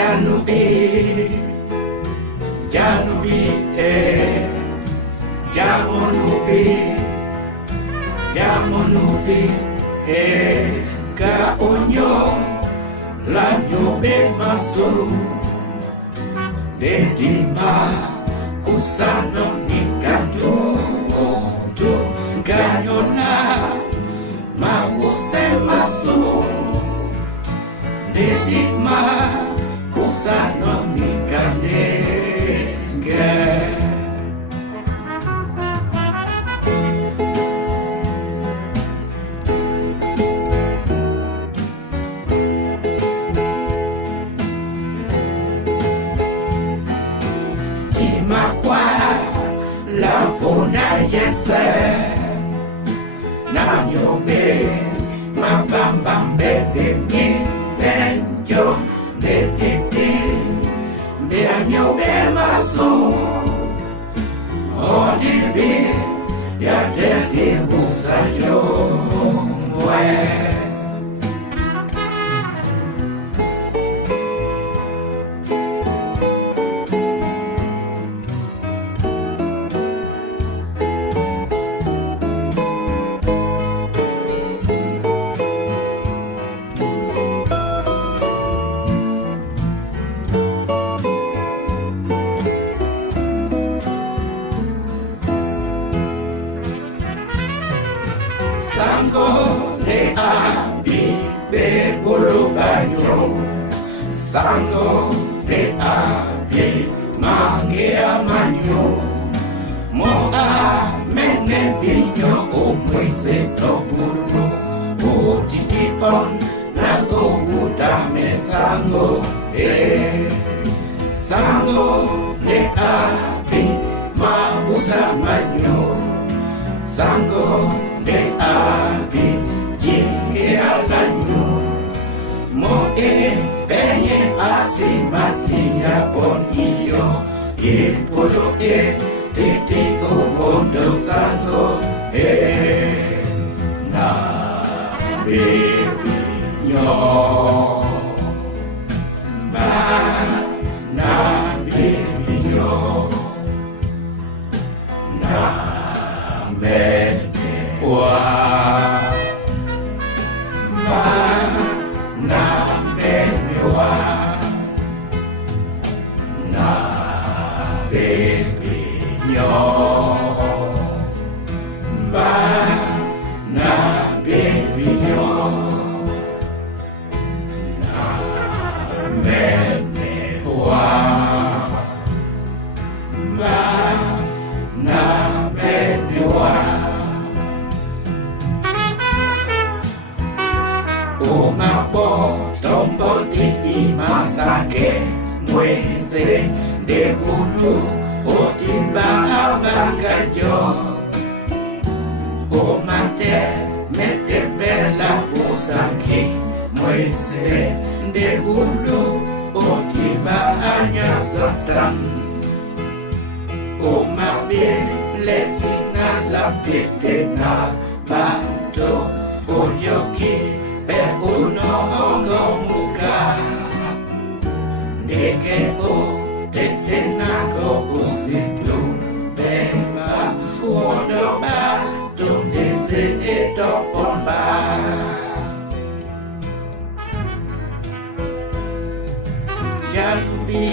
Janubi, Janubi, Jamonubi, Jamonubi, Ka onyo, la nyobe maso, Dedima, Kusano nikando, Tu ganyona, Mawuse maso, Dedima, Kusano nikandenge. Jimakwa, la pona yese, na nyobe, mabambam bebe ni benjo, netiti, me nyobe maso, odibi, ya dedi usayo, we. Sango le abi be bolo banyo, Sango le abi mange amanyo, mo a mene binyo o mwese to bulu, o titipon na go utame sango Sango le abi mabusa manyo, Sango de abi jinge alanyo, mo benye asimati ya bon iyo, polo titi ondo sango na baby nyo, na baby nyo, na na benewa, na baby nyo, na baby nyo, na benewa, na benewa. Umapo, tombo titi masake, mwese de ulu, otimba abangajo. Umate, mete bela usaki, mwese de ulu, otimba anya satan. Umabe, letina la petena, bato, oyoki, uno ongo muka, neke o tete nako usitu bema uono ba donde se etopomba. Janubi,